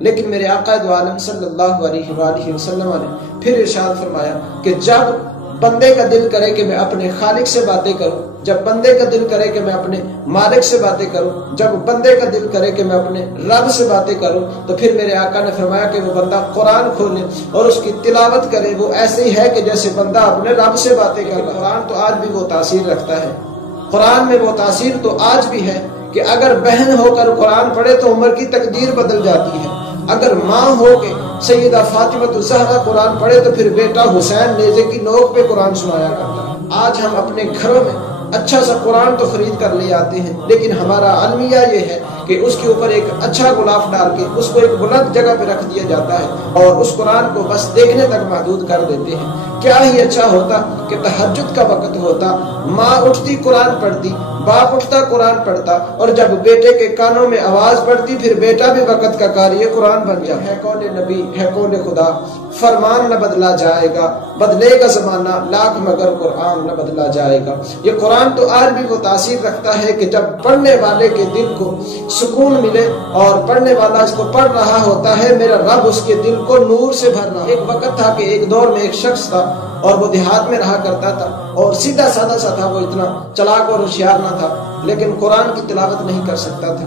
لیکن میرے آقا دو عالم صلی اللہ علیہ وآلہ وسلم نے پھر ارشاد فرمایا کہ جب بندے کا دل کرے کہ میں اپنے خالق سے باتیں کروں، جب بندے کا دل کرے کہ میں اپنے مالک سے باتیں کروں، جب بندے کا دل کرے کہ میں اپنے رب سے باتیں کروں، تو پھر میرے آقا نے فرمایا کہ وہ بندہ قرآن کھولے اور اس کی تلاوت کرے، وہ ایسے ہی ہے کہ جیسے بندہ اپنے رب سے باتیں کر رہا ہے۔ قرآن تو آج بھی وہ تاثیر رکھتا ہے، قرآن میں وہ تاثیر تو آج بھی ہے کہ اگر بہن ہو کر قرآن پڑھے تو عمر کی تقدیر بدل جاتی ہے، اگر ماں ہو کے سیدہ فاطمہ الزہرا قرآن پڑھے تو پھر بیٹا حسین نیزے کی نوک پہ قرآن سنایا کرتا ہے۔ آج ہم اپنے گھروں میں اچھا سا قرآن تو خرید کر لے آتے ہیں، لیکن ہمارا المیہ یہ ہے کہ اس کے اوپر ایک اچھا غلاف ڈال کے اس کو ایک بلند جگہ پہ رکھ دیا جاتا ہے اور اس قرآن کو بس دیکھنے تک محدود کر دیتے ہیں۔ کیا ہی اچھا ہوتا کہ تہجد کا وقت ہوتا، ماں اٹھتی قرآن پڑھتی، باپ اٹھتا قرآن پڑھتا، اور جب بیٹے کے کانوں میں آواز پڑتی پھر بیٹا بھی وقت کا قاری قرآن بن جائے۔ ہے کون نبی ہے کون خدا، فرمان نہ بدلا جائے گا، بدلے گا زمانہ لاکھ مگر قرآن نہ بدلا جائے گا۔ یہ قرآن تو آج بھی وہ تاثیر رکھتا ہے کہ جب پڑھنے والے کے دل کو سکون ملے اور پڑھنے والا اس کو پڑھ رہا ہوتا ہے، میرا رب اس کے دل کو نور سے بھر رہا ہے۔ ایک وقت تھا کہ ایک دور میں ایک شخص تھا اور وہ دیہات میں رہا کرتا تھا اور سیدھا سادہ سا تھا، وہ اتنا چلاک اور ہوشیار نہ تھا، لیکن قرآن کی تلاوت نہیں کر سکتا تھا۔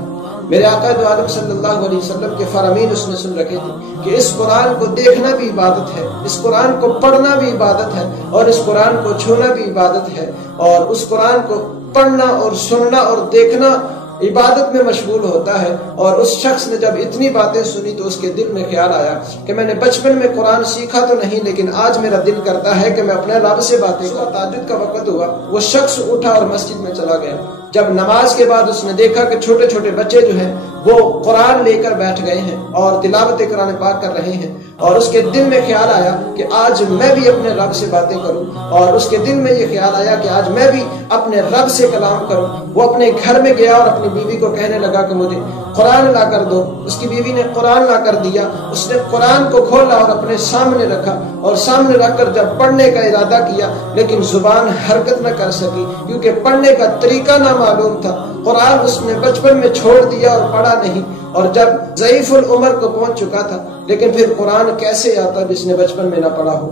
میرے آقا دو عالم صلی اللہ علیہ وسلم کے فرامین اس نے سن رکھے تھے کہ اس قرآن کو دیکھنا بھی عبادت ہے، اس قرآن کو پڑھنا بھی عبادت ہے، اور اس قرآن کو چھونا بھی عبادت ہے، اور اس قرآن کو پڑھنا اور سننا اور دیکھنا عبادت میں مشغول ہوتا ہے۔ اور اس شخص نے جب اتنی باتیں سنی تو اس کے دل میں خیال آیا کہ میں نے بچپن میں قرآن سیکھا تو نہیں، لیکن آج میرا دل کرتا ہے کہ میں اپنے رب سے باتیں کروں۔ تہجد کا وقت ہوا، وہ شخص اٹھا اور مسجد میں چلا گیا۔ جب نماز کے بعد اس نے دیکھا کہ چھوٹے چھوٹے بچے جو ہیں وہ قرآن لے کر بیٹھ گئے ہیں اور تلاوت قرآن پاک کر رہے ہیں، اور اس کے دل میں خیال آیا کہ آج میں بھی اپنے رب سے باتیں کروں، اور اس کے دل میں یہ خیال آیا کہ آج میں بھی اپنے رب سے کلام کروں۔ وہ اپنے گھر میں گیا اور اپنی بیوی کو کہنے لگا کہ مجھے قرآن لا کر دو۔ اس کی بیوی نے قرآن لا کر دیا، اس نے قرآن کو کھولا اور اپنے سامنے رکھا، اور سامنے رکھ کر جب پڑھنے کا ارادہ کیا لیکن زبان حرکت نہ کر سکی کیونکہ پڑھنے کا طریقہ نہ معلوم تھا۔ قرآن اس نے بچپن میں چھوڑ دیا اور پڑھا نہیں، اور جب ضعیف العمر کو پہنچ چکا تھا، لیکن پھر قرآن کیسے آتا جس نے بچپن میں نہ پڑھا ہو۔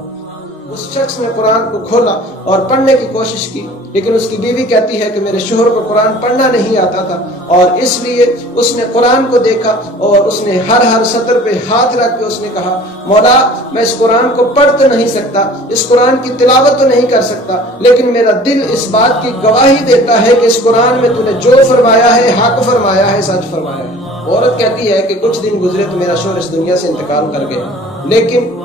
اس شخص نے قرآن کو کھولا اور پڑھنے کی کوشش کی، لیکن اس کی بیوی کہتی ہے کہ میرے شوہر کو قرآن پڑھنا نہیں آتا تھا، اور اس لیے اس نے قرآن کو دیکھا اور اس نے ہر سطر پہ ہاتھ رکھ کے اس نے کہا، مولا میں اس قرآن کو پڑھ تو نہیں سکتا، اس قرآن کی تلاوت تو نہیں کر سکتا، لیکن میرا دل اس بات کی گواہی دیتا ہے کہ اس قرآن میں تو نے جو فرمایا ہے حق فرمایا ہے، سچ فرمایا ہے۔ عورت کہتی ہے کہ کچھ دن گزرے تو میرا شوہر اس دنیا سے انتقال کر گیا، لیکن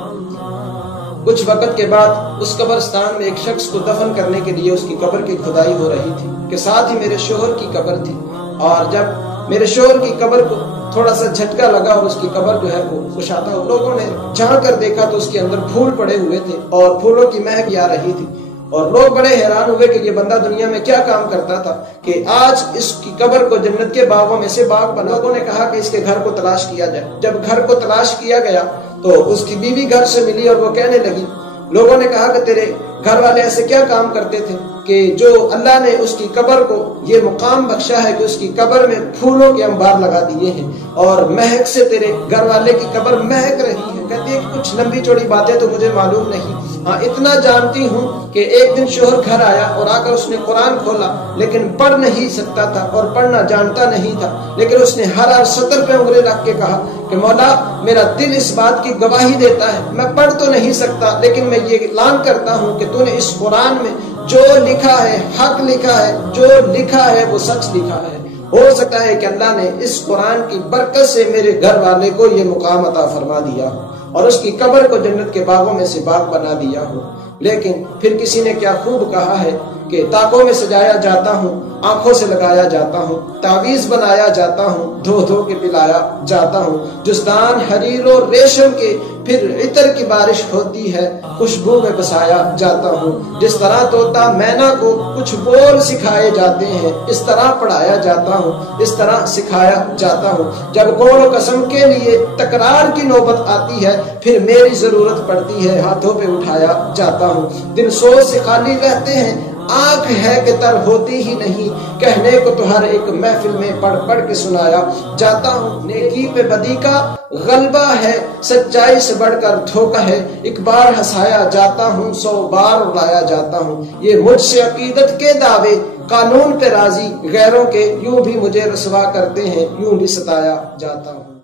کچھ وقت کے بعد اس قبرستان میں ایک شخص کو دفن کرنے کے لیے اس کی قبر کی کھدائی ہو رہی تھی کہ ساتھ ہی میرے شوہر کی قبر تھی، اور جب میرے شوہر کی قبر کو تھوڑا سا جھٹکا لگا اور اس کی قبر جو ہے وہ کشادہ ہو، لوگوں نے جہاں کر دیکھا تو اس کے اندر پھول پڑے ہوئے تھے اور پھولوں کی مہک آ رہی تھی، اور لوگ بڑے حیران ہوئے کہ یہ بندہ دنیا میں کیا کام کرتا تھا کہ آج اس کی قبر کو جنت کے باغوں میں سے باغ بنا۔ لوگوں نے کہا کہ اس کے گھر کو تلاش کیا جائے۔ جب گھر کو تلاش کیا گیا تو اس کی بیوی گھر سے ملی اور وہ کہنے لگی، لوگوں نے کہا کہ تیرے گھر والے ایسے کیا کام کرتے تھے کہ جو اللہ نے اس کی قبر کو یہ مقام بخشا ہے کہ اس کی قبر میں پھولوں کے انبار لگا دیے ہیں اور مہک سے تیرے گھر والے کی قبر مہک رہی ہے۔ کہتی ہے کہ کچھ لمبی چوڑی باتیں تو مجھے معلوم نہیں، ہاں اتنا جانتی ہوں کہ ایک دن شوہر گھر آیا اور آ کر اس نے قرآن کھولا، لیکن پڑھ نہیں سکتا تھا اور پڑھنا جانتا نہیں تھا، لیکن اس نے ہر سطر پہ انگلی رکھ کے کہا کہ مولا میرا دل اس بات کی گواہی دیتا ہے، میں پڑھ تو نہیں سکتا لیکن میں یہ اعلان کرتا ہوں کہ تو نے اس قرآن میں جو لکھا ہے حق لکھا ہے، جو لکھا ہے وہ سچ لکھا ہے۔ ہو سکتا ہے کہ اللہ نے اس قرآن کی برکت سے میرے گھر والے کو یہ مقام عطا فرما دیا ہو اور اس کی قبر کو جنت کے باغوں میں سے باغ بنا دیا ہو۔ لیکن پھر کسی نے کیا خوب کہا ہے کہ تاکوں میں سجایا جاتا ہوں، آنکھوں سے لگایا جاتا ہوں، تعویذ بنایا جاتا ہوں، دھو دھو کے پلایا جاتا ہوں، جستان حریر و ریشم کے پھر عطر کی بارش ہوتی ہے، خوشبو میں بسایا جاتا ہوں۔ جس طرح طوطا مینا کو کچھ بول سکھائے جاتے ہیں، اس طرح پڑھایا جاتا ہوں، اس طرح سکھایا جاتا ہوں۔ جب قول و قسم کے لیے تکرار کی نوبت آتی ہے، پھر میری ضرورت پڑتی ہے، ہاتھوں پہ اٹھایا جاتا ہوں۔ دن سوز سے خالی رہتے ہیں، آنکھ ہے کہ تر ہوتی ہی نہیں، کہنے کو تو ہر ایک محفل میں پڑھ پڑھ کے سنایا جاتا ہوں۔ نیکی پہ بدی کا غلبہ ہے، سچائی سے بڑھ کر دھوکہ ہے، ایک بار ہنسایا جاتا ہوں 100 بار رلایا جاتا ہوں۔ یہ مجھ سے عقیدت کے دعوے، قانون پہ راضی غیروں کے، یوں بھی مجھے رسوا کرتے ہیں، یوں بھی ستایا جاتا ہوں۔